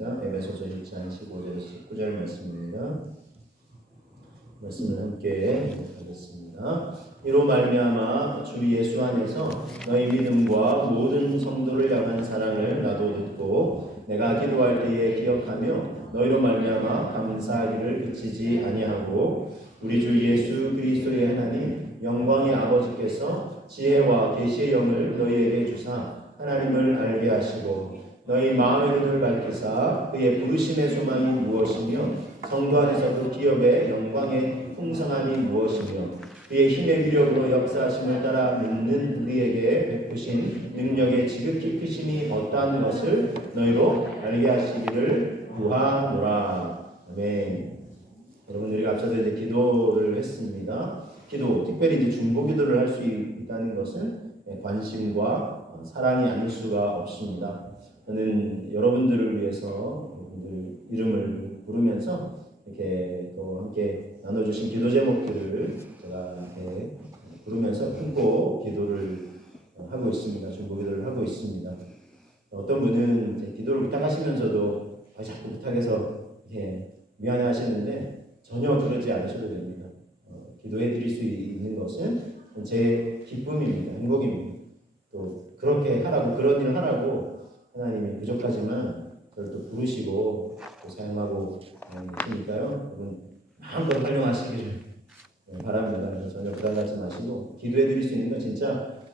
하겠습니다. 에베소서 1장 15절에서 19절 말씀입니다. 말씀을 함께 하겠습니다. 이로 말미암아 주 예수 안에서 너희 믿음과 모든 성도를 향한 사랑을 나도 듣고 내가 기도할 때에 기억하며 너희로 말미암아 감사하기를 그치지 아니하고 우리 주 예수 그리스도의 하나님 영광의 아버지께서 지혜와 계시의 영을 너희에게 주사 하나님을 알게 하시고 너희 마음의 눈을 밝히사 그의 부르심의 소망이 무엇이며 성도 안에서도 기업의 영광의 풍성함이 무엇이며 그의 힘의 위력으로 역사하심을 따라 믿는 우리에게 베푸신 능력의 지극히 크심이 어떠한 것을 너희로 알게 하시기를 구하노라. 아멘. 여러분, 우리가 앞서도 이제 기도를 했습니다. 기도, 특별히 이제 중보 기도를 할 수 있다는 것은 관심과 사랑이 아닐 수가 없습니다. 저는 여러분들을 위해서 여러분들 이름을 부르면서 이렇게 또 함께 나눠주신 기도 제목들을 제가 이렇게 부르면서 품고 기도를 하고 있습니다. 중보 기도를 하고 있습니다. 어떤 분은 이제 기도를 부탁하시면서도 자꾸 부탁해서 이렇게 미안해 하시는데 전혀 그러지 않으셔도 됩니다. 기도해 드릴 수 있는 것은 제 기쁨입니다. 행복입니다. 또 그렇게 하라고, 그런 일을 하라고 하나님이 부족하지만 저를 또 부르시고 또 사용하고 계시니까요. 여러분 마음껏 활용하시기를 바랍니다. 전혀 부담 갖지 마시고 기도해 드릴 수 있는 건 진짜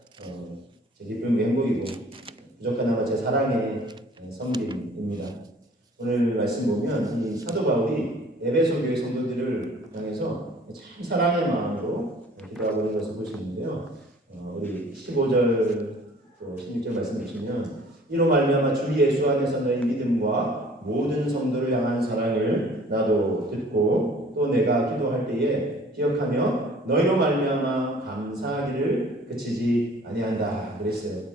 제 기쁨이 행복이고 부족하나마 제 사랑의 섬김입니다. 오늘 말씀 보면 이 사도 바울이 에베소 교회 성도들을 향해서 참 사랑의 마음으로 기도하고 있는 것을 볼 수 있는데요. 우리 15절 또 16절 말씀 보시면 이로 말미암아 주 예수 안에서 너희 믿음과 모든 성도를 향한 사랑을 나도 듣고 또 내가 기도할 때에 기억하며 너희로 말미암아 감사하기를 그치지 아니한다 그랬어요.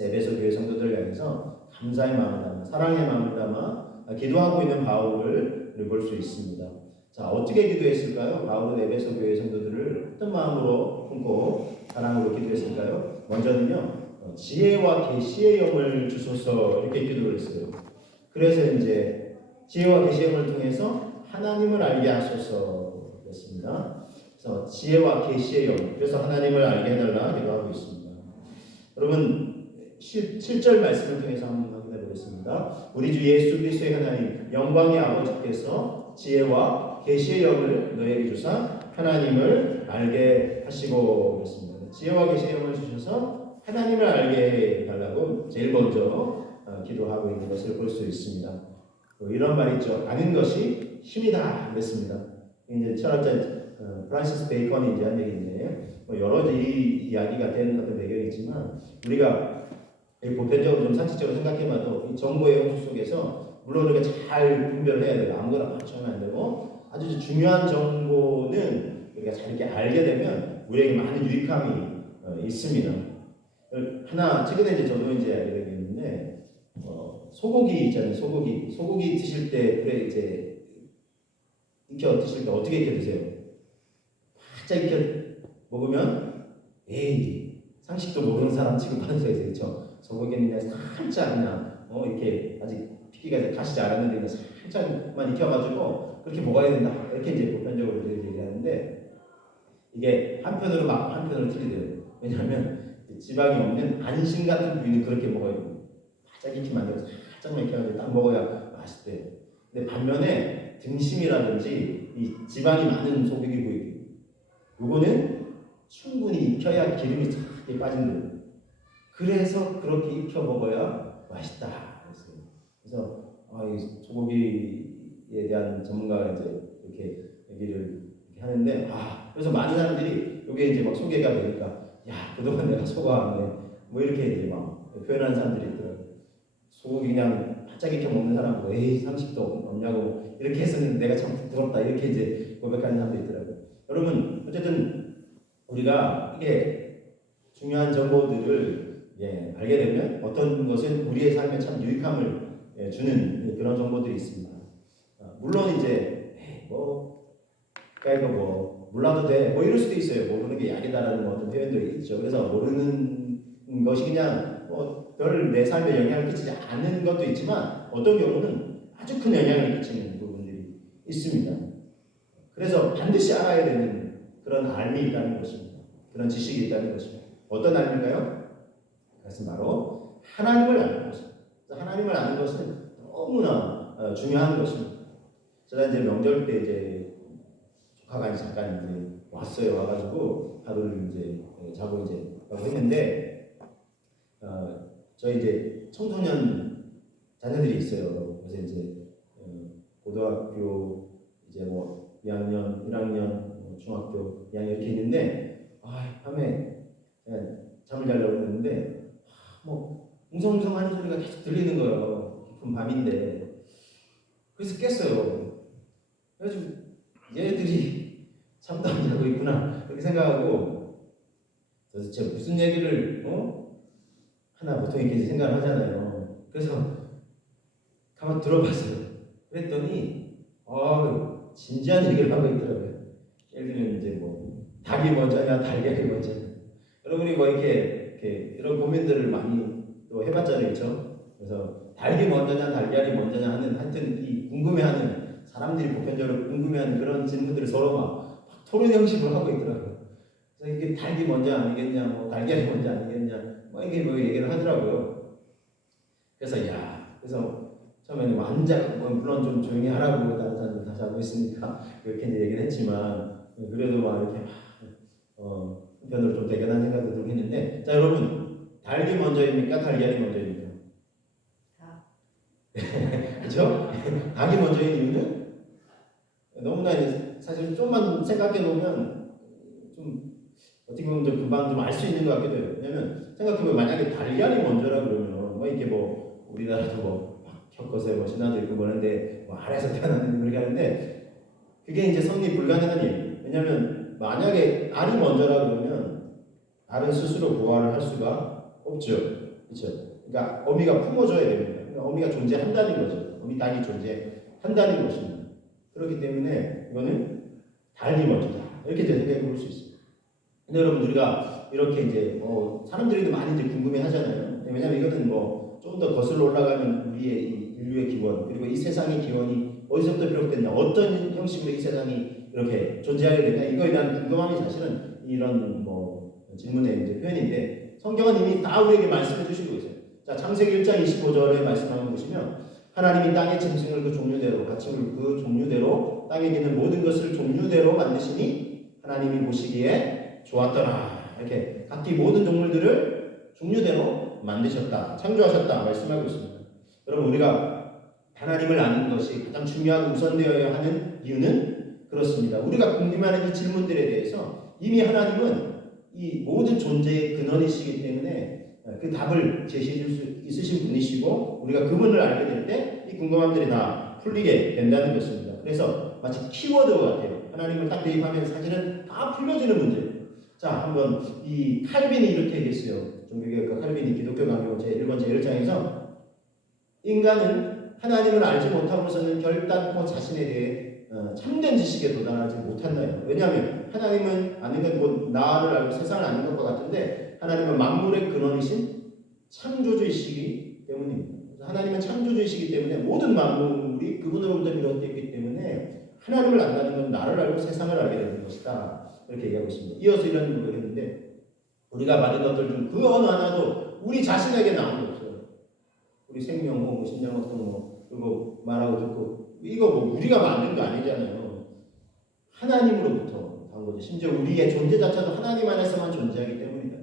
에베소 교회 성도들을 향해서 감사의 마음을 담아 사랑의 마음을 담아 기도하고 있는 바울을 볼 수 있습니다. 자, 어떻게 기도했을까요? 바울은 에베소 교회 성도들을 어떤 마음으로 품고 사랑으로 기도했을까요? 먼저는요, 지혜와 계시의 영을 주소서 이렇게 기도를 했어요. 그래서 이제 지혜와 계시의 영을 통해서 하나님을 알게 하소서 그랬습니다. 그래서 지혜와 계시의 영, 그래서 하나님을 알게 해달라 기도하고 있습니다. 여러분 7절 말씀을 통해서 한번 확인해 보겠습니다. 우리 주 예수 그리스도의 하나님 영광의 아버지께서 지혜와 계시의 영을 너희에게 주사 하나님을 알게 하시고 그랬습니다. 지혜와 계시의 영을 주셔서 하나님을 알게 해달라고 제일 먼저 기도하고 있는 것을 볼 수 있습니다. 이런 말이 있죠. 아는 것이 힘이다 그랬습니다. 이제 철학자 프란시스 베이컨이 이제 한 얘기인데 여러 가지 이야기가 된 어떤 배경이 있지만 우리가 보편적으로 좀 상식적으로 생각해봐도 이 정보의 홍수 속에서 물론 우리가 잘 분별을 해야 돼요. 아무거나 맞추면 안 되고 아주 중요한 정보는 우리가 잘 이렇게 알게 되면 우리에게 많은 유익함이 있습니다. 하나 최근에 이제 저도 이제 알게 되겠는데 소고기 있잖아요. 소고기 드실 때 그래 이제 익혀 드실 때 어떻게 익혀 드세요? 바짝 익혀 먹으면 에이 상식도 모르는 사람 취급하는 수가 있어요. 그렇죠? 소고기는 그냥 살짝 그냥 이렇게 아직 피기가 가시지 않았는데 그냥 살짝만 익혀가지고 그렇게 먹어야 된다. 이렇게 이제 보편적으로 얘기하는데 이게 한편으로 틀리대요. 왜냐하면 지방이 없는 안심 같은 부위는 그렇게 먹어야 돼요. 바짝 익히면 안 되고 살짝만 익혀가지고 딱 먹어야 맛있대요. 근데 반면에 등심이라든지 이 지방이 많은 소고기 부위 요거는 충분히 익혀야 기름이 쫙 빠진대요. 그래서 그렇게 익혀 먹어야 맛있다. 그래서 이 소고기에 대한 전문가가 이제 이렇게 얘기를 이렇게 하는데 그래서 많은 사람들이 이게 이제 막 소개가 되니까 야 그동안 내가 소화하네 뭐 이렇게 이제 막 표현하는 사람들이 있더라고요. 소고기 그냥 바짝 익혀 먹는 사람도 에이 상식도 없냐고 이렇게 했었는데 내가 참 부끄럽다 이렇게 이제 고백하는 사람도 있더라고요. 여러분 어쨌든 우리가 이게 중요한 정보들을 알게 되면 어떤 것은 우리의 삶에 참 유익함을 주는 그런 정보들이 있습니다. 물론 이제 몰라도 돼 이럴 수도 있어요. 모르는 게 약이다라는 어떤 표현들이 있죠. 그래서 모르는 것이 그냥 별 내 삶에 영향을 끼치지 않는 것도 있지만 어떤 경우는 아주 큰 영향을 끼치는 부분들이 있습니다. 그래서 반드시 알아야 되는 그런 알미 있다는 것입니다. 그런 지식이 있다는 것입니다. 어떤 알미인가요? 그것은 바로 하나님을 아는 것입니다. 하나님을 아는 것은 너무나 중요한 것입니다. 제가 이제 명절 때 이제 조카가 잠깐 이제 왔어요. 와가지고 하루를 이제 자고 이제 라고 했는데 저희 이제 청소년 자녀들이 있어요. 그래서 이제 고등학교 이제 뭐 2학년, 1학년, 중학교 2학년 이렇게 있는데 밤에 잠을 자려고 했는데 뭐 웅성웅성하는 소리가 계속 들리는 거예요. 깊은 밤인데. 그래서 깼어요. 그래가지고 얘네들이 잠도 안 자고 있구나 그렇게 생각하고 도대체 무슨 얘기를 하나 보통 이렇게 생각을 하잖아요. 그래서 가만 들어봤어요. 그랬더니 진지한 얘기를 하고 있더라고요. 예를 들면 이제 뭐 닭이 먼저냐 달걀이 먼저냐. 여러분이 뭐 이렇게 이런 고민들을 많이 또 해봤잖아요, 그렇죠? 그래서 닭이 먼저냐 달걀이 먼저냐 하는 하여튼 이 궁금해하는 사람들이 보편적으로 궁금해하는 그런 질문들을 서로 막 토론 형식으로 하고 있더라고요. 그래서 이게 닭이 먼저 아니겠냐, 뭐 달걀이 먼저 아니겠냐, 뭐 이게 뭐 얘기를 하더라고요. 그래서 그래서 처음에는 물론 좀 조용히 하라고 다른 사람들 다 자고 있으니까 그렇게 이제 얘기를 했지만 그래도 막 이렇게 한편으로 좀 대견한 생각도 들긴 했는데 자 여러분 닭이 먼저입니까? 달걀이 먼저입니까? 그렇죠? 닭이 먼저인 이유는 너무나 사실 좀만 생각해 보면 좀 어떻게 보면 좀 금방 좀 알 수 있는 것 같기도 해요. 왜냐면 생각해보면 만약에 달걀이 먼저라 그러면 뭐 이게 뭐 우리나라도 뭐 겪어서 뭐 신화도 있고 그러는데 뭐 알에서 태어나는 그렇게 하는데 그게 이제 성립 불가능한 얘기예요. 왜냐면 만약에 알이 먼저라 그러면 알은 스스로 부활을 할 수가 없죠. 그렇죠? 그러니까 어미가 품어줘야 됩니다. 그러니까 어미가 존재한다는 거죠. 어미 닭이 존재한다는 것입니다. 그렇기 때문에 이거는 닭이 먼저다. 이렇게 생각해 볼 수 있습니다. 근데 여러분 우리가 이렇게 이제 사람들이 많이 이제 궁금해하잖아요. 왜냐하면 이거는 뭐 좀 더 거슬러 올라가면 우리의 이 인류의 기원 그리고 이 세상의 기원이 어디서부터 비롯됐냐, 어떤 형식으로 이 세상이 이렇게 존재하게 되냐 이거에 대한 궁금함이 사실은 이런 뭐 질문의 이제 표현인데 성경은 이미 다 우리에게 말씀해 주시고 있어요. 자 창세기 1장 25절에 말씀 한번 보시면 하나님이 땅의 짐승을 그 종류대로 가축을 그 종류대로 땅에 있는 모든 것을 종류대로 만드시니 하나님이 보시기에 좋았더라. 이렇게 각기 모든 동물들을 종류대로 만드셨다. 창조하셨다. 말씀하고 있습니다. 여러분 우리가 하나님을 아는 것이 가장 중요하고 우선되어야 하는 이유는 그렇습니다. 우리가 궁금해하는 이 질문들에 대해서 이미 하나님은 이 모든 존재의 근원이시기 때문에 그 답을 제시해 줄 수 있으신 분이시고 우리가 그분을 알게 될 때 이 궁금함들이 다 풀리게 된다는 것입니다. 그래서 마치 키워드 같아요. 하나님을 딱 대입하면 사실은 다 풀려지는 문제. 자, 한번 이 칼빈이 이렇게 얘기했어요. 종교개혁가 칼빈이 기독교 강요 제1권 제1장에서 인간은 하나님을 알지 못하고서는 결단코 자신에 대해 참된 지식에 도달하지 못한다. 왜냐하면 하나님은 아는 건 곧 나를 알고 세상을 아는 것과 같은데 하나님은 만물의 근원이신 창조주이시기 때문입니다. 하나님은 창조주이시기 때문에 모든 만물이 그분으로부터 비롯되었기 때문에 하나님을 안다는 건 나를 알고 세상을 알게 되는 것이다. 이렇게 얘기하고 있습니다. 이어서 이런 얘기를 했는데 우리가 받은 것들 중 그 어느 하나도 우리 자신에게 나온 게 없어요. 우리 생명, 뭐 신장학도 뭐 그리고 말하고 듣고 이거 뭐 우리가 만든 거 아니잖아요. 하나님으로부터 한 거죠. 심지어 우리의 존재 자체도 하나님 안에서만 존재하기 때문이다.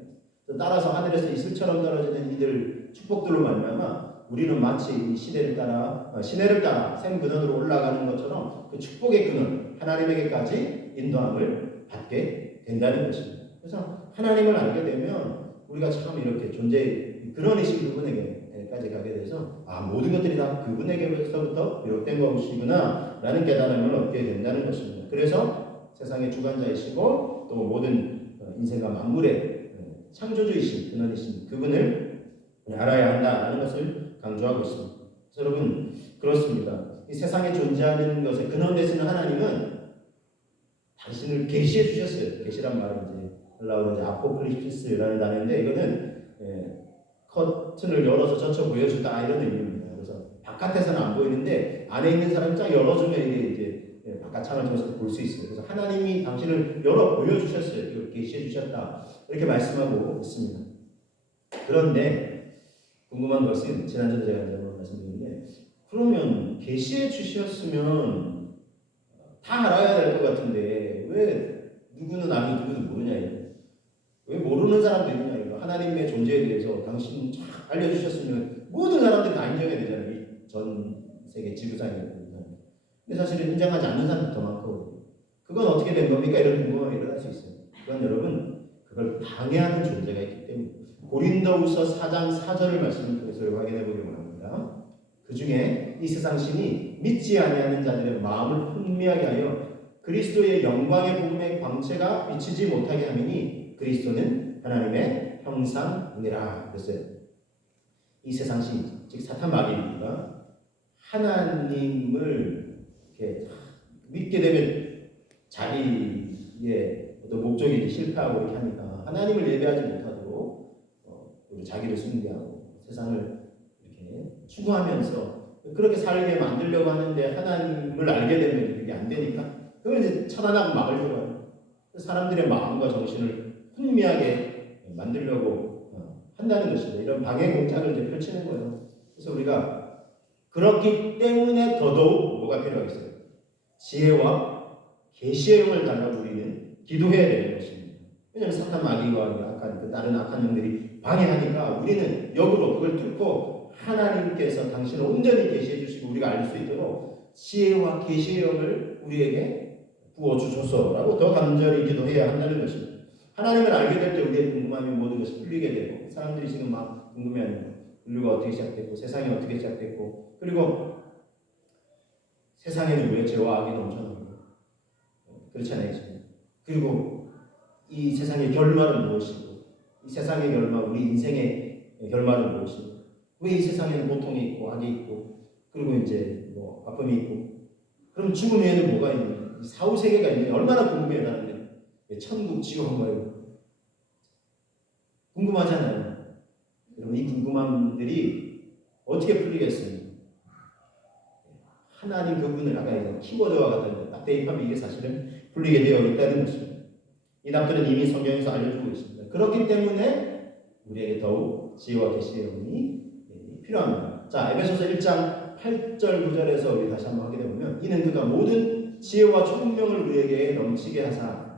따라서 하늘에서 이슬처럼 떨어지는 이들 축복들로 말미암아 우리는 마치 이 시대를 따라 시내를 따라 샘 근원으로 올라가는 것처럼 그 축복의 근원 하나님에게까지 인도함을 받게 된다는 것입니다. 그래서 하나님을 알게 되면 우리가 참 이렇게 존재의 근원이신 그분에게까지 가게 돼서 모든 것들이 다 그분에게서부터 비롯된 것이구나 라는 깨달음을 얻게 된다는 것입니다. 그래서 세상의 주관자이시고 또 모든 인생과 만물의 창조주이신 근원이신 그분을 알아야 한다라는 것을 강조하고 있습니다. 여러분 그렇습니다. 이 세상에 존재하는 것에 근원 되시는 하나님은 당신을 계시해 주셨어요. 계시란 말은 이제 헬라어로 이제 아포클립시스라는 단어인데 이거는 커튼을 열어서 젖혀 보여주다 이런 의미입니다. 그래서 바깥에서는 안 보이는데 안에 있는 사람이 쫙 열어주면 이게 이제 바깥 창을 통해서 볼 수 있어요. 그래서 하나님이 당신을 열어 보여주셨어요. 이렇게 계시해 주셨다. 이렇게 말씀하고 있습니다. 그런데 궁금한 것은 지난주에 제가 한번 말씀드렸는데 그러면 계시해 주셨으면 다 알아야 될 것 같은데 왜 누구는 알고 누구는 모르냐 이거. 왜 모르는 사람도 있느냐 이거. 하나님의 존재에 대해서 당신 쫙 알려주셨으면 모든 사람들이 다 인정해야 되잖아요. 이 전 세계 지구상에. 근데 사실은 인정하지 않는 사람도 더 많고 그건 어떻게 된 겁니까? 이런 궁금함이 일어날 수 있어요. 그건 여러분 그걸 방해하는 존재가 있기 때문에 고린도후서 4장 4절을 말씀을 통해서 확인해 보기 원합니다. 그 중에 이 세상 신이 믿지 아니하는 자들의 마음을 혼미하게 하여 그리스도의 영광의 복음의 광채가 비치지 못하게 하미니 그리스도는 하나님의 형상이니라. 그랬어요. 이 세상 신, 즉 사탄 마귀입니다. 하나님을 이렇게 믿게 되면 자기의 어떤 목적이 실패하고 이렇게 하니까 하나님을 예배하지 못하도록 자기를 숭배하고 세상을 이렇게 추구하면서 그렇게 살게 만들려고 하는데 하나님을 알게 되면 그게 안 되니까 그걸 이제 차단하고 막으려고 하는 사람들의 마음과 정신을 혼미하게 만들려고 한다는 것입니다. 이런 방해 공작을 이제 펼치는 거예요. 그래서 우리가 그렇기 때문에 더더욱 뭐가 필요하겠어요? 지혜와 계시의 영을 달라고 우리는 기도해야 되는 것입니다. 왜냐하면 사탄 마귀와 다른 악한 영들이 방해하니까 우리는 역으로 그걸 뚫고 하나님께서 당신을 온전히 계시해 주시고 우리가 알 수 있도록 지혜와 계시의 영을 우리에게 부어주소서라고 더 간절히 기도해야 한다는 것입니다. 하나님을 알게 될 때 우리의 궁금함이 모든 것이 풀리게 되고 사람들이 지금 막 궁금해하는 인류가 어떻게 시작됐고 세상이 어떻게 시작됐고 그리고 세상에는 왜 죄와 악이 넘쳐나고 그렇잖아요. 그리고 이 세상의 결말은 무엇이고 이 세상의 결말, 우리 인생의 결말은 무엇이고 왜 이 세상에는 고통이 있고 악이 있고 그리고 이제 뭐 아픔이 있고 그럼 죽음 외에는 뭐가 있는 사후세계가 있는데 얼마나 궁금해요. 나는 천국, 지옥 말고 궁금하잖아요. 여러분 이 궁금함들이 어떻게 풀리겠습니까? 하나님 그분을 아까 키워드와 같은 딱 대입하면 이게 사실은 풀리게 되어 있다는 것입니다. 이 답들은 이미 성경에서 알려주고 있습니다. 그렇기 때문에 우리에게 더욱 지혜와 계시의 영이 필요합니다. 자, 에베소서 1장 8절 9절에서 우리 다시 한번 하게 되면 이는 그가 모든 지혜와 총명을 우리에게 넘치게 하사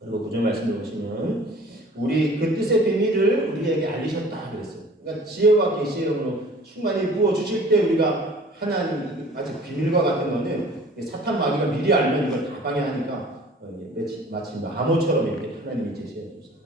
그리고 9절 말씀을 보시면 우리 그 뜻의 비밀을 우리에게 알리셨다 그랬어요. 그러니까 지혜와 계시의 영으로 충만히 부어 주실 때 우리가 하나님 아직 비밀과 같은 거는 사탄 마귀가 미리 알면 이걸 다 방해하니까 마치 암호처럼 이렇게 하나님이 제시해 주세요.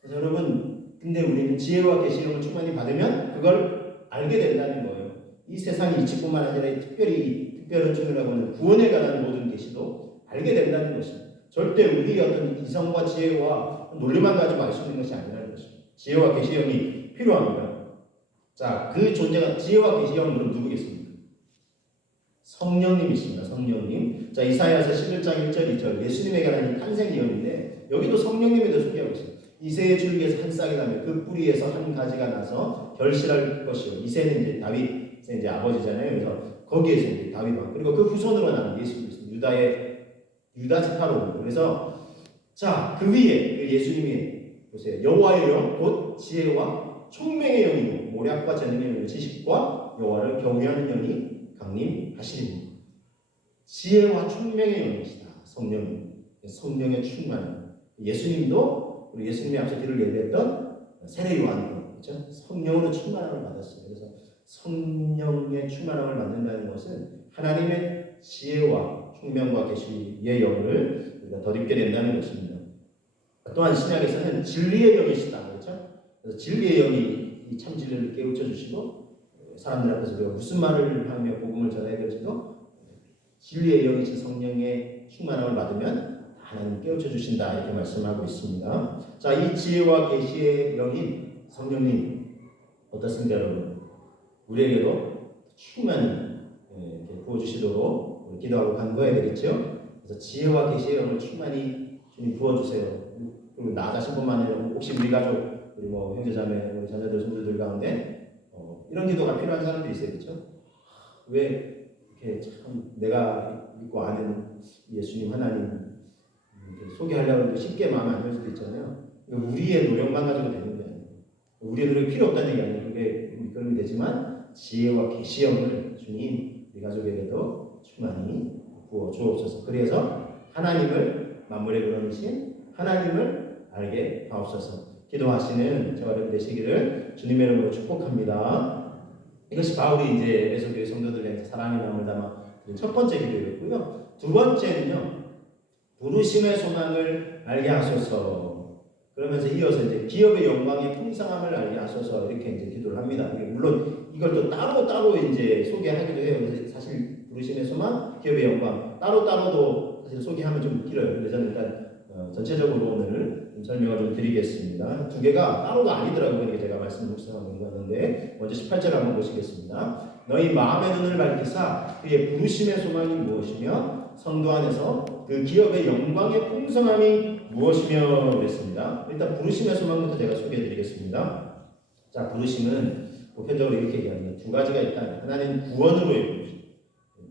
그래서 여러분 근데 우리는 지혜와 계시의 영을 충만히 받으면 그걸 알게 된다는 거예요. 이 세상이 이치뿐만 아니라 특별한 측면이라고 하는 구원에 관한 모든 계시도 알게 된다는 것입니다. 절대 우리 어떤 이성과 지혜와 논리만 가지고 알 수 있는 것이 아니라는 것입니다. 지혜와 계시의 영이 필요합니다. 자, 그 존재가 지혜와 계시의 영은 누구겠습니까? 성령님이십니다. 성령님. 자, 이사야서 11장 1절 2절 예수님에 관한 이 탄생 예언인데 여기도 성령님에 대해서 소개하고 있습니다. 이새의 줄기에서 한 싹이 나며 그 뿌리에서 한 가지가 나서 결실할 것이요. 이새는 이제 다윗의 이제 아버지잖아요. 그래서 거기에서 이제 다윗왕 그리고 그 후손으로 나는 예수 그리스도 유다 지파로 그래서 자, 그 위에 그 예수님이 보세요. 여호와의 영 곧 지혜와 총명의 영이고 모략과 재능의 영 지식과 여호와를 경외하는 영이 강림하시리니 지혜와 총명의 영이시다. 성령의 충만. 예수님도 우리 예수님이 앞서 길을 예배했던 세례 요한도 그렇죠? 성령으로 충만함을 받았어요. 그래서 성령의 충만함을 받는다는 것은 하나님의 지혜와 총명과 계시의 영을 우리가 덧입게 된다는 것입니다. 또한 신약에서는 진리의 영이시다. 그렇죠? 그래서 진리의 영이 이 참 진리를 깨우쳐 주시고 사람들 앞에서 우리가 무슨 말을 하며 복음을 전해야 될지도 진리의 영이신 성령의 충만함을 받으면 하나님 깨우쳐 주신다 이렇게 말씀하고 있습니다. 자, 이 지혜와 계시의 영인 성령님 어떻습니까, 여러분? 우리에게도 충만히 이렇게 부어주시도록 기도하고 간구해야 되겠죠. 그래서 지혜와 계시의 영을 충만히 주님 부어주세요. 그리고 나 자신뿐만 아니라 혹시 우리 가족, 우리 뭐 형제자매, 우리 자녀들, 손주들 가운데 이런 기도가 필요한 사람들이 있어요, 그렇죠? 왜 이렇게 참 내가 믿고 아는 예수님 하나님 소개하려고 해도 쉽게 마음 안 들 수도 있잖아요. 우리의 노력만 가지고 되는 게 아니에요. 우리의 노력이 필요 없다는 얘기 아니에요. 그게 밑거름이 되지만 지혜와 계시형을 주님 우리 가족에게도 충만히 부어 주옵소서. 그래서 하나님을 만물에 그러신 하나님을 알게 하옵소서. 기도하시는 저와 여러분 되시기를 주님의 이름으로 축복합니다. 이것이 바울이 이제 에베소 교회 성도들을 향해서 사랑의 마음을 담아 첫 번째 기도였고요. 두 번째는요, 부르심의 소망을 알게 하소서. 그러면서 이어서 이제 기업의 영광의 풍성함을 알게 하소서 이렇게 이제 기도를 합니다. 물론 이걸 또 따로 이제 소개하기도 해요. 그래서 사실 부르심의 소망, 기업의 영광 따로도 사실 소개하면 좀 길어요. 그래서 저는 일단 전체적으로 오늘 설명을 좀 드리겠습니다. 두 개가 따로도 아니더라고요. 그러니까 제가 말씀 묵상하고 있는데 먼저 18절 한번 보시겠습니다. 너희 마음의 눈을 밝히사 그의 부르심의 소망이 무엇이며 성도 안에서 그 기업의 영광의 풍성함이 무엇이며 그랬습니다. 일단 부르심의 소망부터 제가 소개해드리겠습니다. 자, 부르심은 보편적으로 이렇게 얘기합니다. 두 가지가 있다. 하나는 구원으로의 부르심,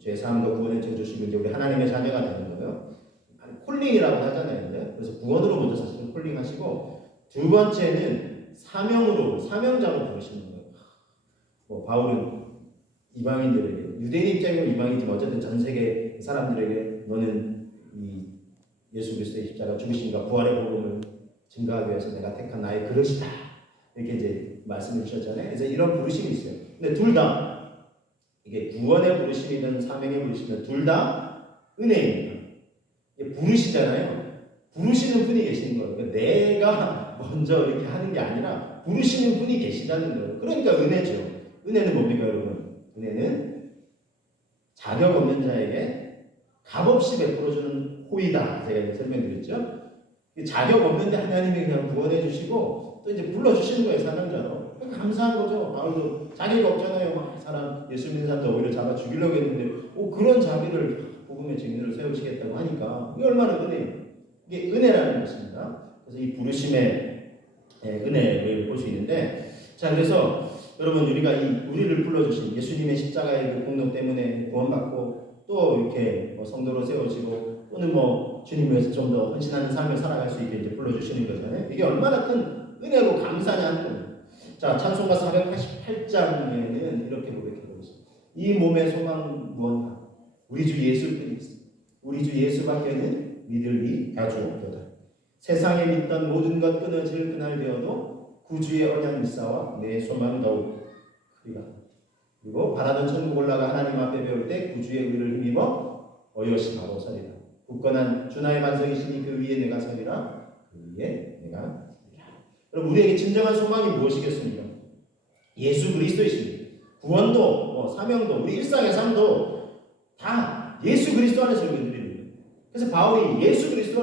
죄사함과 구원의 저주시고 이제 우리 하나님의 자녀가 되는 거예요. 콜링이라고 하잖아요. 그래서 구원으로 먼저 사실은 콜링하시고 두 번째는 사명자로 부르시는 거예요. 뭐 바울은 이방인들에게 유대인 입장이면 이방인이지만 어쨌든 전 세계 사람들에게 너는 이 예수 그리스도의 십자가 죽으심과 부활의 복음을 증거하기 위해서 내가 택한 나의 그릇이다. 이렇게 이제 말씀을 주셨잖아요. 그래서 이런 부르심이 있어요. 근데 둘 다 이게 구원의 부르심이든 사명의 부르심이든 둘 다 은혜입니다. 이게 부르시잖아요. 부르시는 분이 계시는 거예요. 그러니까 내가 먼저 이렇게 하는 게 아니라 부르시는 분이 계시다는 거예요. 그러니까 은혜죠. 은혜는 뭡니까, 여러분? 은혜는 자격 없는 자에게 값없이 베풀어주는 호의다. 제가 설명드렸죠. 자격 없는데 하나님이 그냥 구원해 주시고 또 이제 불러주시는 거예요, 사명자로. 감사한 거죠. 바울도 자기가 없잖아요. 막 사람 예수 믿는 사람도 오히려 잡아 죽이려고 했는데 그런 자비를 복음의 증인으로 세우시겠다고 하니까 이게 얼마나 은혜예요. 이게 은혜라는 것입니다. 그래서 이 부르심의 은혜를 볼 수 있는데, 자, 그래서 여러분 우리가 우리를 불러주신 예수님의 십자가의 그 공로 때문에 구원받고 또 이렇게 성도로 세워지고 또는 주님 위해서 좀 더 헌신하는 삶을 살아갈 수 있게 이제 불러주시는 거잖아요. 이게 얼마나 큰 은혜고 감사냐는 거예요. 자, 찬송가 488장에는 이렇게 고백하고 있습니다. 이 몸의 소망 무엇이냐? 우리 주 예수뿐이 있습니다. 우리 주 예수밖에는 믿을 이 아주 없도다. 세상에 믿던 모든 것 끊어질 그날 되어도 구주의 언약 믿사와 내 소망 더욱 크리라. 그리고 바라던 천국 올라가 하나님 앞에 배울 때 구주의 의를 힘입어 어여시 바로 서리라. 굳건한 주나의 반석이시니 그 위에 내가 서리라. 그 위에 내가 서리라. 그럼 우리에게 진정한 소망이 무엇이겠습니까? 예수 그리스도이십니다. 구원도 사명도 우리 일상의 삶도 다 예수 그리스도 안에서 우리가 누리는 거예요. 그래서 바울이 예수 그리스도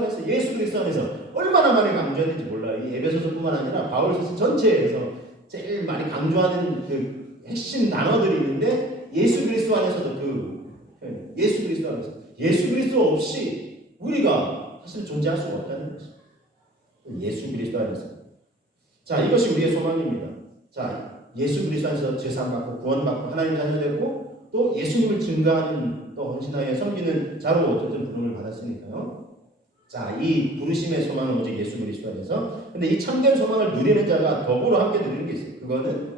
안에서 얼마나 많이 강조했는지 몰라요. 이 에베소서뿐만 아니라 바울서 전체에서 제일 많이 강조하는 그 핵심 단어들이 있는데 예수 그리스도 안에서도 예수 그리스도 안에서 예수 그리스도 없이 우리가 사실 존재할 수가 없다는 것입니다. 예수 그리스도 안에서. 자, 이것이 우리의 소망입니다. 자, 예수 그리스도 안에서 죄사함받고 구원받고 하나님 자녀 되고 또 예수님을 증거하는 또 헌신하여 섬기는 자로 어쨌든 부름을 받았으니까요. 자, 이 부르심의 소망은 오직 예수 그리스도 안에서. 근데 이 참된 소망을 누리는 자가 더불어 함께 누리는 게 있어요. 그거는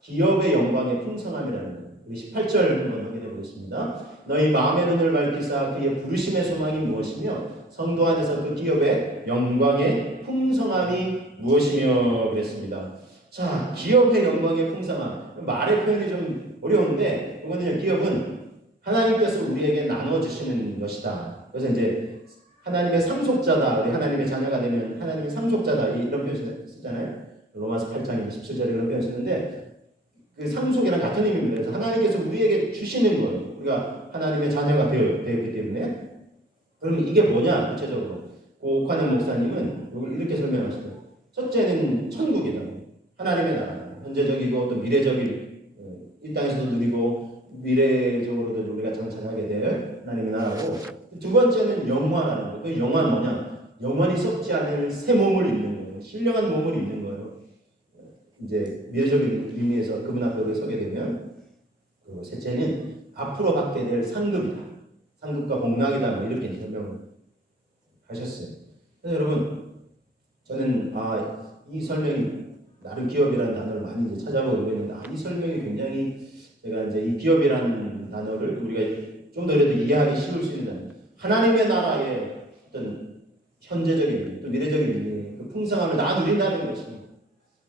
기업의 영광의 풍성함이라는 거예요. 우리 18절 한번 확인해 보겠습니다. 너희 마음의 눈을 밝히사 그의 부르심의 소망이 무엇이며 성도 안에서 그 기업의 영광의 풍성함이 무엇이며 그랬습니다. 자, 기업의 영광의 풍성함. 말의 표현이 좀 어려운데 이거는 기업은 하나님께서 우리에게 나눠주시는 것이다. 그래서 이제 하나님의 상속자다. 우리 하나님의 자녀가 되면 하나님의 상속자다. 이런 표현을 쓰잖아요. 로마서 8장 27절에 그런 표현을 쓰는데 그 상속이랑 같은 의미입니다. 그래서 하나님께서 우리에게 주시는 거예요. 우리가 하나님의 자녀가 되었기 때문에. 그럼 이게 뭐냐? 구체적으로 오카는 목사님은 이렇게 설명하시죠. 첫째는 천국이다. 하나님의 나라. 현재적이고 또 미래적인 이 땅에서도 누리고 미래적으로도 우리가 장차하게 될 하나님의 나라고, 두 번째는 영원하는 거예요. 그 영원 뭐냐? 영원히 썩지 않을 새 몸을 입는 거예요. 신령한 몸을 입는 거예요. 이제 미래적인 의미에서 그분 앞에 서게 되면, 그리고 셋째는 앞으로 받게 될 상급이다. 상급과 복락이다. 뭐 이렇게 설명을 하셨어요. 그래서 여러분, 저는 이 설명이 나름 기업이라는 단어를 많이 이제 찾아보고 그랬는데 이 설명이 굉장히 제가 이제 이 기업이라는 단어를 우리가 좀 더 그래도 이해하기 쉬울 수 있는 하나님의 나라의 어떤 현재적인 또 미래적인 그 풍성함을 다 누린다는 것입니다.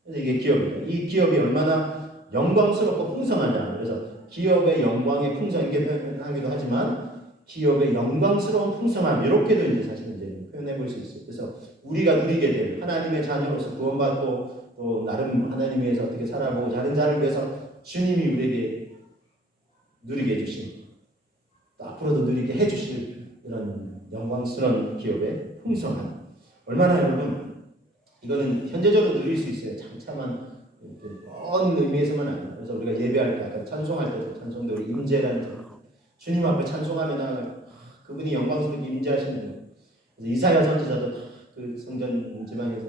그래서 이게 기업이에요. 이 기업이 얼마나 영광스럽고 풍성하냐. 그래서 기업의 영광의 풍성 이렇게 표현하기도 하지만 기업의 영광스러운 풍성함 이렇게도 이제 사실 이제 표현해 볼 수 있어요. 그래서 우리가 누리게 될 하나님의 자녀로서 구원받고 또 나름 하나님 위해서 어떻게 살아보고 다른 자를 위해서 주님이 우리에게 누리게 해주신 또 앞으로도 누리게 해주실 이런 영광스러운 기업의 풍성함 얼마나 여러분 이거는 현재적으로 누릴 수 있어요. 잠깐만 먼 의미에서만 아니에요. 그래서 우리가 예배할 때 아까 찬송할 때도 찬송도 임재라는 주님 앞에 찬송하면 그분이 영광스럽게 임재하시는 거예요. 그래서 이사야 선지자도 그 성전 지방에서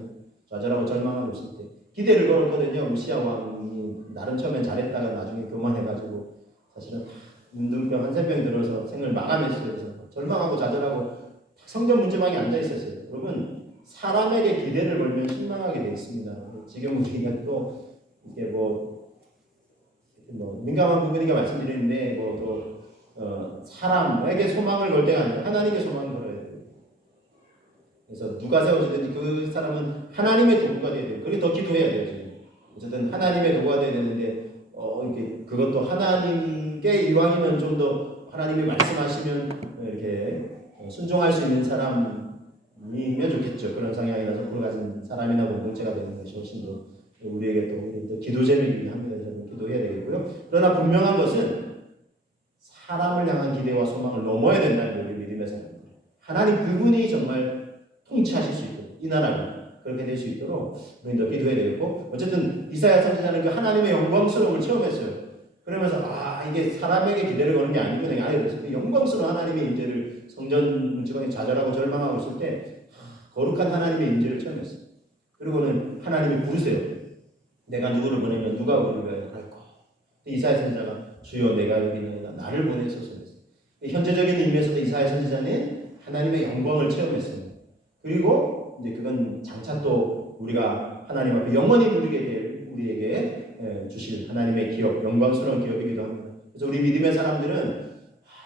좌절하고 절망하고 있을 때 기대를 걸었거든요. 우시야 왕이 나름 처음엔 잘했다가 나중에 교만해가지고 사실은 눈병 한센병 들어서 생을 마감했어요. 그래서 절망하고 좌절하고 성전 문지방에 앉아 있었어요. 여러분 사람에게 기대를 걸면 실망하게 되어 있습니다. 지금 우리가 또 이게 뭐 민감한 부분이니까 말씀드리는데 사람에게 소망을 걸 때가 아니라 하나님께 소망을 걸어야 돼요. 그래서 누가 세워지든지 그 사람은 하나님의 도구가 되어야 돼요. 그게 더 기도해야 돼요. 지금. 어쨌든 하나님의 도구가 되어야 되는데 이렇게 그것도 하나님께 이왕이면 좀 더 하나님이 말씀하시면 이렇게 순종할 수 있는 사람이면 좋겠죠. 그런 성향이라서 그걸 가진 사람이나 공동체가 되는 것이 훨씬 더 우리에게 또 기도제이긴 합니다. 그래서 기도해야 되겠고요. 그러나 분명한 것은 사람을 향한 기대와 소망을 넘어야 된다는 우리 믿음의 사람입니다. 하나님 그분이 정말 통치하실 수 있도록 이 나라를 그렇게 될 수 있도록 우리도 기도해야 되겠고 어쨌든 이사야 선지자는 그 하나님의 영광스러움을 체험했어요. 그러면서 이게 사람에게 기대를 거는 게 아니구나. 그 영광스러운 하나님의 임재를 성전 문지방에 좌절하고 절망하고 있을 때 거룩한 하나님의 임재를 체험했어요. 그리고는 하나님이 부르세요. 내가 누구를 보내면 누가 우리를 갈까? 이사야 선지자가 주여 내가 여기 있느니라 나를 보내소서 했어요. 현재적인 의미에서도 이사야 선지자는 하나님의 영광을 체험했습니다. 그리고 이제 그건 장차 또 우리가 하나님 앞에 영원히 누리게 될 우리에게 주실 하나님의 기업, 영광스러운 기업이기도 합니다. 그래서 우리 믿음의 사람들은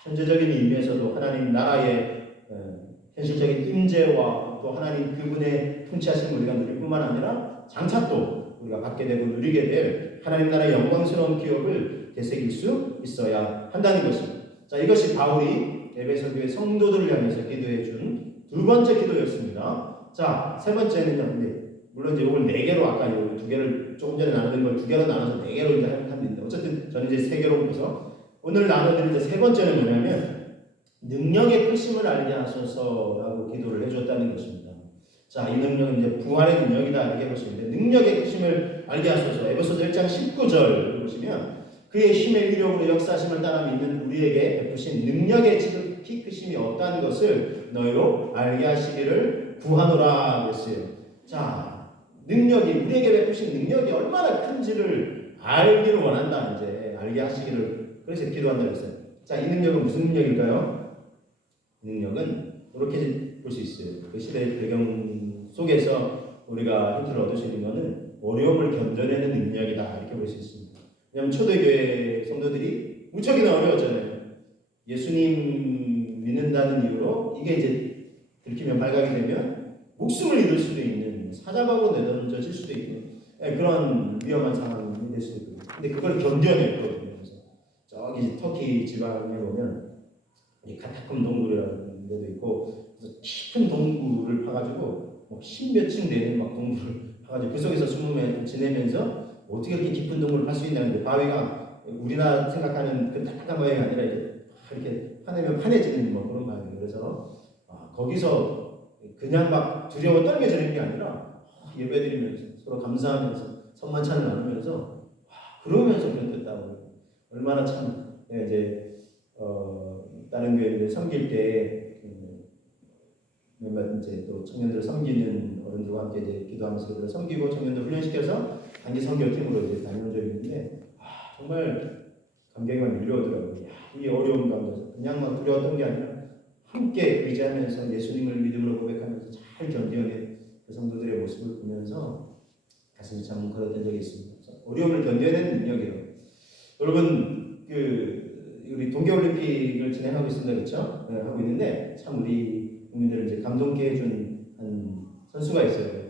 현재적인 의미에서도 하나님 나라의 현실적인 임재와 또 하나님 그분의 통치하심을 우리가 누릴 뿐만 아니라 장차 또 우리가 받게 되고 누리게 될 하나님 나라의 영광스러운 기업을 되새길 수 있어야 한다는 것입니다. 자, 이것이 바울이 에베소 교회 성도들을 향해서 기도해 준 두 번째 기도였습니다. 자, 세 번째는요. 물론 이제 이걸 네 개로 아까 이 두 개를 조금 전에 나누는 걸 두 개로 나눠서 네 개로 이제 하는데 어쨌든 저는 이제 세 개로 보서 오늘 나눠드릴 세 번째는 뭐냐면 능력의 크심을 알게 하소서라고 기도를 해줬다는 것입니다. 자, 이 능력은 이제 부활의 능력이다 이렇게 보시는데 능력의 크심을 알게 하소서. 에베소서 1장 19절 보시면 그의 힘의 위력으로 역사하심을 따라 믿는 우리에게 베푸신 능력의 지극히 크심이 없다는 것을 너희로 알게 하시기를 구하노라 그랬어요. 자, 능력이 우리에게 베푸신 능력이 얼마나 큰지를 알기를 원한다. 이제 알게 하시기를 그래서 기도한다고 했어요. 자, 이 능력은 무슨 능력일까요? 능력은 이렇게 볼 수 있어요. 그 시대의 배경 속에서 우리가 힌트를 얻을 수 있는 것은 어려움을 견뎌내는 능력이다 이렇게 볼 수 있습니다. 왜냐하면 초대교회 성도들이 무척이나 어려웠잖아요. 예수님 믿는다는 이유로 이게 이제 들키면 발각이 되면 목숨을 잃을 수도 있는 사자박으로 내던져질 수도 있는 그런 위험한 상황이 될 수도 있고 근데 그걸 견뎌냈거든요. 그래서 저기 터키 지방에 보면 카타콤 동굴이라는 데도 있고 그래서 깊은 동굴을 파가지고 십몇 층 되는 막 동굴을 파가지고 그 속에서 지내면서 어떻게 이렇게 깊은 동굴을 팔 수 있냐는데 바위가 우리나라 생각하는 그 딱딱한 바위가 아니라 이렇게 파내면 파내지는 뭐 그런 바위예요. 그래서 거기서 그냥 막 두려워 떨게 지내는 게 아니라 예배드리면서 서로 감사하면서 성만찬을 나누면서 그러면서 견뎠다고 얼마나 참 이제 다른 교회를 섬길 때 몇몇 이제 또 청년들 섬기는 어른들과 함께 이제 기도하면서 섬기고 청년들 훈련시켜서 단기 선교팀으로 이제 다녀온 적이 있는데 정말 감격이 막 밀려오더라고요. 이 어려운 가운데서 그냥 막 두려웠던 게 아니라 함께 의지하면서 예수님을 믿음으로 고백하면서 잘 견뎌낸 그 성도들의 모습을 보면서 가슴이 참 뭉클했던 적이 있습니다. 어려움을 견뎌내는 능력이요. 여러분 우리 동계올림픽을 진행하고 있습니다, 그렇죠? 네, 하고 있는데 참 우리 국민들을 이제 감동케 해준 한 선수가 있어요.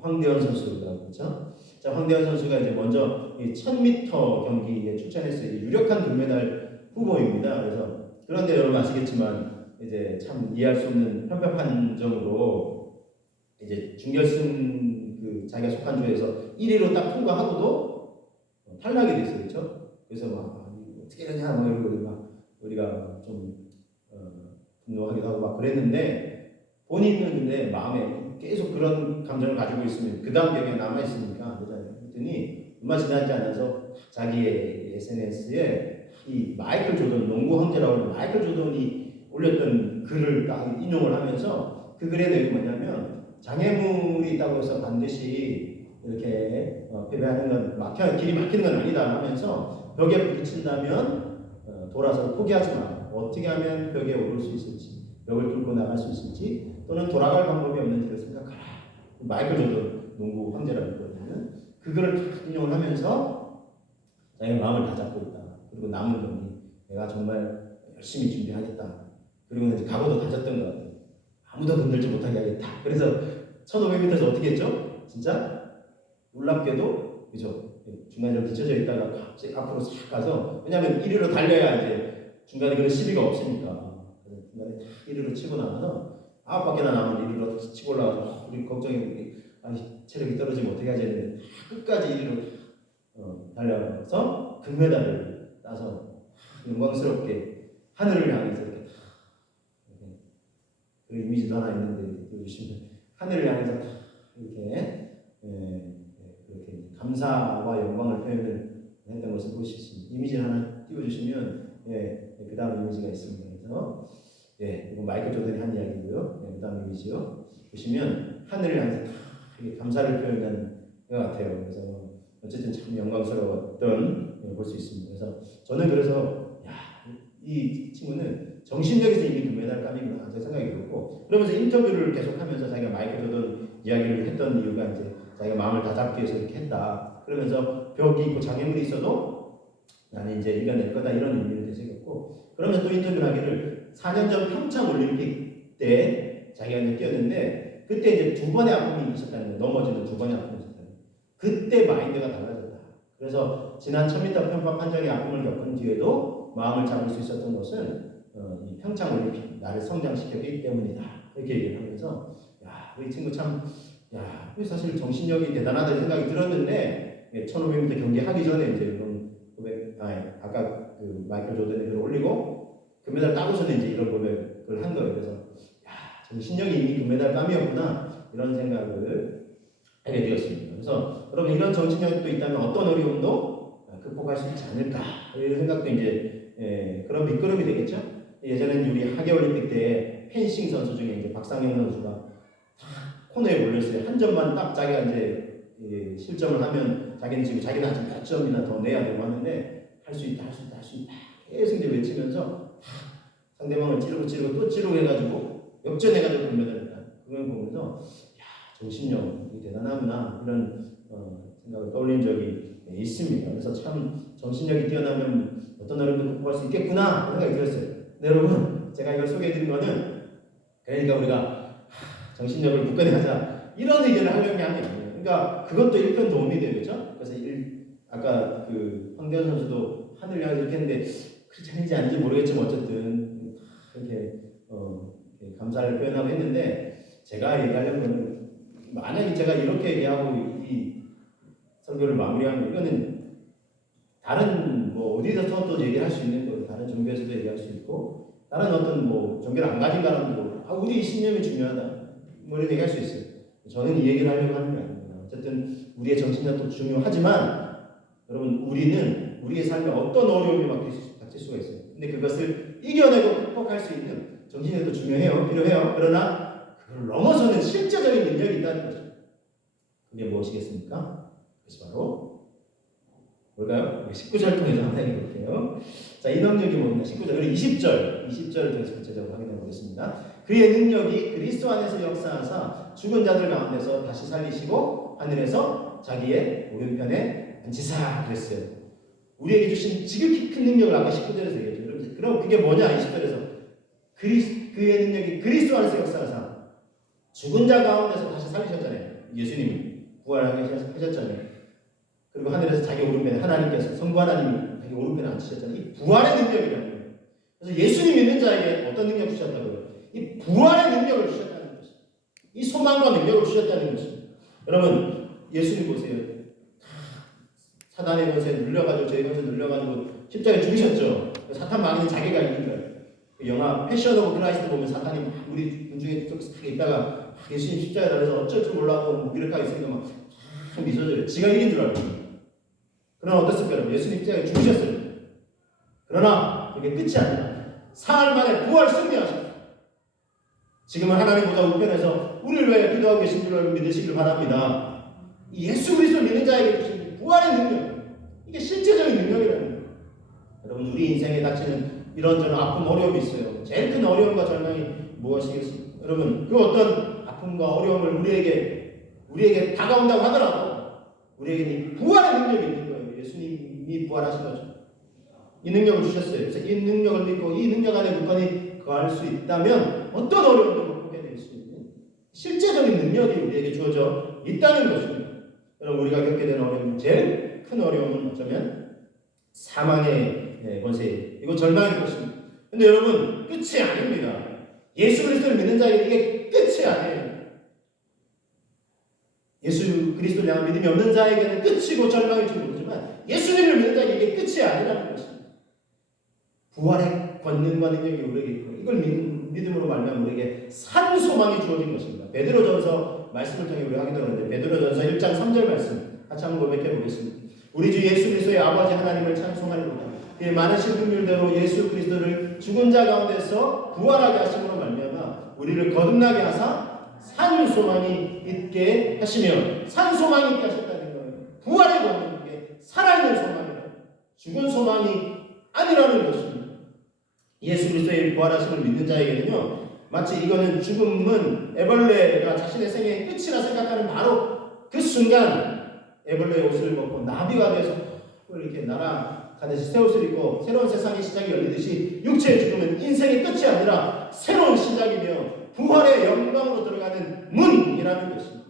황대현 선수라고 그렇죠? 자, 황대현 선수가 이제 먼저 이 1000m 경기에 출전했어요. 유력한 금메달 후보입니다. 그래서 그런데 여러분 아시겠지만 이제 참 이해할 수 없는 편파 판정으로 이제 준결승 자기가 속한 조에서 1위로 딱 통과하고도 탈락이 됐어요, 그렇죠? 그래서 막 어떻게 하냐 뭐 이러고 막 우리가 좀 분노하기도 하고 막 그랬는데 본인은 근데 마음에 계속 그런 감정을 가지고 있으면 그 다음 경기에 남아 있으니까 안 되잖아요. 그랬더니 얼마 지나지 않아서 자기의 SNS에 이 마이클 조던 농구 황제라고 하는 마이클 조던이 올렸던 글을 딱 인용을 하면서 그 글의 내용이 뭐냐면 장애물이 있다고 해서 반드시 이렇게 패배하는 건 길이 막히는 건 아니다 하면서 벽에 부딪힌다면 돌아서 포기하지 마. 어떻게 하면 벽에 오를 수 있을지, 벽을 뚫고 나갈 수 있을지, 또는 돌아갈 방법이 없는지를 생각하라. 마이클 조던 농구 황제라고 했거든요. 그거를 인용을 하면서 자기가 마음을 다잡고 있다. 그리고 남은 경기 내가 정말 열심히 준비하겠다. 그리고 이제 각오도 다졌던 것 같아요. 아무도 건들지 못하게 하겠다. 그래서 1500m에서 어떻게 했죠? 진짜 놀랍게도 그죠? 중간에 좀 뒤쳐져 있다가 갑자기 앞으로 싹 가서 왜냐하면 1위로 달려야 이제 중간에 그런 시비가 없으니까 중간에 1위로 치고 나가서 9바퀴나 남았는데 1위로 치고 올라가서 우리 걱정이 체력이 떨어지면 어떻게 하지 했는데 끝까지 1위로 달려서 금메달을 따서 영광스럽게 하늘을 향해서 이렇게 그 이미지도 하나 있는데 보시면 하늘을 향해서 이렇게 그렇게 감사와 영광을 표현을 했던 것을 보실 수 있습니다. 이미지를 하나 띄워주시면 그 다음 이미지가 있습니다. 그래서 이건 마이클 조던이 한 이야기고요. 그 다음 이미지요. 보시면 하늘을 향해서 감사를 표현한 것 같아요. 그래서 어쨌든 참 영광스러웠던 볼 수 있습니다. 그래서 저는 그래서 이 친구는 정신력에서 이미 금메달감이구나 제 생각이 들었고 그러면서 인터뷰를 계속하면서 자기가 마이클 조던 이야기를 했던 이유가 이제 자기가 마음을 다잡기 위해서 이렇게 했다. 그러면서 벽이 있고 장애물이 있어도 나는 이제 이겨낼 거다 이런 의미를 되새겼고 그러면서 또 인터뷰를 하기를 4년 전 평창 올림픽 때 자기가 이제 뛰었는데 그때 이제 2번의 아픔이 있었다는 거예요. 넘어지는 2번의 아픔이 있었다는 거예요. 그때 마인드가 달라졌다. 그래서 지난 1000m 편파 판정의 아픔을 겪은 뒤에도 마음을 잡을 수 있었던 것은 이 평창 올림픽 나를 성장시켰기 때문이다. 이렇게 얘기를 하면서 우리 친구 참 사실 정신력이 대단하다는 생각이 들었는데 1500m 경기 하기 전에 이제 이런 아까 그 마이클 조던의 글을 올리고 금메달 따고서는 이제 이런 고백을 한 거예요. 그래서 정신력이 이미 금메달 감이었구나 이런 생각을 하게 되었습니다. 그래서 여러분 이런 정신력이 또 있다면 어떤 어려움도 극복할 수 있지 않을까 이런 생각도 이제 그런 밑거름이 되겠죠. 예전에는 우리 하계올림픽 때 펜싱 선수 중에 이제 박상영 선수가 코너에 몰렸어요. 한 점만 딱 자기가 이제 실점을 하면 자기는 아직 몇 점이나 더 내야 되고 하는데 할 수 있다 계속 이제 외치면서 상대방을 찌르고 또 찌르고 해가지고 역전해가지고 금메달을 딴 그걸 보면서 정신력이 대단하구나 이런 생각을 떠올린 적이 있습니다. 그래서 참 정신력이 뛰어나면 어떤 어려움도 극복할 수 있겠구나 생각이 들었어요. 근데 여러분 제가 이걸 소개해드린 거는 그러니까 우리가 정신력을 굳건하자 이런 의견을 하려는 게 아니에요. 그러니까 그것도 일편 도움이 되겠죠. 그래서 아까 그 황대현 선수도 하늘 향해서 이렇게 했는데 그렇지 않은지 아닌지 모르겠지만 어쨌든 이렇게 감사를 표현하고 했는데 제가 얘기하려는 거는 만약에 제가 이렇게 얘기하고 이 설교를 마무리하면 이거는 다른 어디서 또 얘기할 수 있는 거예요. 다른 종교에서도 얘기할 수 있고 다른 어떤 종교를 안 가진 사람도 우리 신념이 중요하다 이런 얘기할 수 있어요. 저는 이 얘기를 하려고 하는 게 아닙니다. 어쨌든 우리의 정신력도 중요하지만 여러분 우리는 우리의 삶에 어떤 어려움이 닥칠 수가 있어요. 근데 그것을 이겨내고 극복할 수 있는 정신력도 중요해요. 필요해요. 그러나 그걸 넘어서는 실제적인 능력이 있다는 거죠. 그게 무엇이겠습니까? 그것이 바로 뭘까요? 19절 통해서 한번 읽어볼게요. 자, 이 능력이 뭡니까? 19절 그리고 20절 통해서 구체적으로 확인해 보겠습니다. 그의 능력이 그리스도 안에서 역사하사 죽은 자들 가운데서 다시 살리시고 하늘에서 자기의 오른편에 앉히사 그랬어요. 우리에게 주신 지극히 큰 능력을 아까 19절에서 얘기했죠. 그럼 그게 뭐냐? 20절에서 그의 능력이 그리스도 안에서 역사하사 죽은 자 가운데서 다시 살리셨잖아요. 예수님이 부활하셨잖아요. 그리고 하늘에서 자기 오른편에 하나님께서 성부 하나님이 자기 오른편에 앉히셨잖아요. 이 부활의 능력이라는 거예요. 그래서 예수님 믿는 자에게 어떤 능력 주셨다고요? 이 부활의 능력을 주셨다는 것입니다. 이 소망과 능력을 주셨다는 것입니다. 여러분 예수님 보세요. 사단의 권세에 눌려가지고 저희 권세에 눌려가지고 십자가에 죽으셨죠. 사탄 마귀는 자기가 이긴 거예요. 영화 패션 오브 크라이스트 보면 사탄이 막 우리 군중에 쭉 있다가 예수님 십자가에 달려서 어쩔 줄 몰라고 무기력하게 있으니까 막 미소져요. 지가 이긴 줄 알고. 그러나 어떻습니까? 예수님 십자가에 죽으셨어요. 그러나 이게 끝이 아니라 사흘 만에 부활 승리하셨어요. 지금은 하나님 보좌 우편에서 우리를 위해 기도하고 계신 줄 믿으시길 바랍니다. 예수 그리스도 믿는 자에게 주신 부활의 능력, 이게 실제적인 능력이라는 거예요. 여러분 우리 인생에 닥치는 이런저런 아픔, 어려움이 있어요. 제일 큰 어려움과 절망이 무엇이겠습니까? 여러분 그 어떤 아픔과 어려움을 우리에게 다가온다고 하더라도 우리에게 부활의 능력이 있는 거예요. 예수님이 부활하신 거죠. 이 능력을 주셨어요. 그래서 이 능력을 믿고 이 능력 안에 굳건히 거할 수 있다면 어떤 어려움도 극복해 낼 수 있는 실제적인 능력이 우리에게 주어져 있다는 것입니다. 여러분 우리가 겪게 되는 어려움, 제일 큰 어려움은 어쩌면 사망의 권세, 이거 절망일 것입니다. 근데 여러분 끝이 아닙니다. 예수 그리스도를 믿는 자에게 이게 끝이 아니에요. 예수 그리스도를 향한 믿음이 없는 자에게는 끝이고 절망일지 모르지만 예수님을 믿는 자에게 이게 끝이 아니라는 것입니다. 부활의 권능과 능력이 우리에게 있고 이걸 믿음으로 말미암아 우리에게 산 소망이 주어진 것입니다. 베드로전서 말씀을 통해 우리가 하게 되는데 베드로전서 1장 3절 말씀 같이 한번 고백해 보겠습니다. 우리 주 예수 그리스도의 아버지 하나님을 찬송하리로다. 그의 많으신 긍휼대로 예수 그리스도를 죽은 자 가운데서 부활하게 하심으로 말미암아 우리를 거듭나게 하사 산 소망이 있게 하시며 산 소망이 있게 하셨다는 거예요. 부활의 권능에 살아있는 소망이라 죽은 소망이 아니라는 것입니다. 예수 그리스도의 부활하심을 믿는 자에게는요 마치 이거는 죽음은 애벌레가 자신의 생애의 끝이라 생각하는 바로 그 순간 애벌레의 옷을 벗고 나비가 돼서 이렇게 날아가듯이 새 옷을 입고 새로운 세상의 시작이 열리듯이 육체의 죽음은 인생의 끝이 아니라 새로운 시작이며 부활의 영광으로 들어가는 문이라는 것입니다.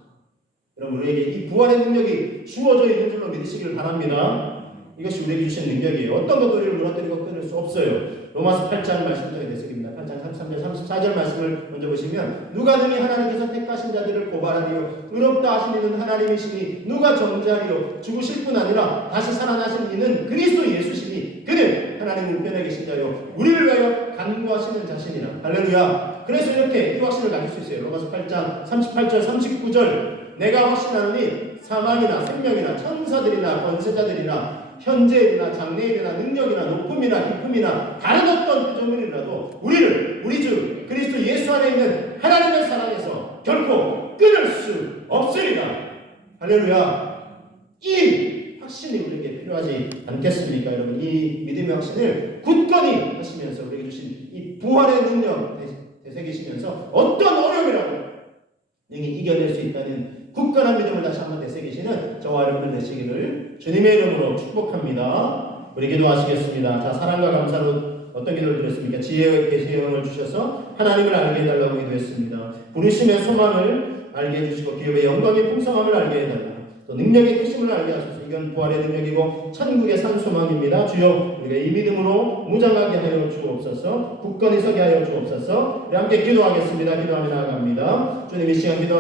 여러분 우리에게 이 부활의 능력이 주어져 있는 줄로 믿으시길 바랍니다. 이것이 우리에게 주신 능력이에요. 어떤 것도 우리를 무너뜨리고 끊을 수 없어요. 로마서 8장 말씀 통해 되새깁니다. 8장 33절 34절 말씀을 먼저 보시면 누가 능히 하나님께서 택하신 자들을 고발하리요 의롭다 하신 이는 하나님이시니 누가 정죄하리요 죽으실 뿐 아니라 다시 살아나신 이는 그리스도 예수시니 그는 하나님 우편에 계신 자요 우리를 위하여 간구하시는 자신이라. 할렐루야. 그래서 이렇게 이 확신을 가질 수 있어요. 로마서 8장 38절 39절 내가 확신하노니 사망이나 생명이나 천사들이나 권세자들이나 현재일이나 장래일이나 능력이나 높음이나 깊음이나 다른 어떤 구조물이라도 우리를 우리 주 그리스도 예수 안에 있는 하나님의 사랑에서 결코 끊을 수 없으리라. 할렐루야. 이 확신이 우리에게 필요하지 않겠습니까? 여러분 이 믿음의 확신을 굳건히 하시면서 우리에게 주신 이 부활의 능력 되새기시면서 어떤 어려움이라도 능히 이겨낼 수 있다는 굳건한 믿음을 다시 한번 되새기시는 저와 여러분들 되시기를 주님의 이름으로 축복합니다. 우리 기도하시겠습니다. 자, 사랑과 감사로 어떤 기도를 드렸습니까? 지혜의 계시의 영을 주셔서 하나님을 알게 해달라고 기도했습니다. 부르심의 소망을 알게 해주시고 기업의 영광의 풍성함을 알게 해달라. 또 능력의 크심을 알게 하소서. 이건 부활의 능력이고 천국의 산 소망입니다. 주여 우리가 이 믿음으로 무장하게 하여 주옵소서. 굳건히 서게 하여 주옵소서. 우리 함께 기도하겠습니다. 기도하며 나아갑니다. 주님 이 시간 기도하고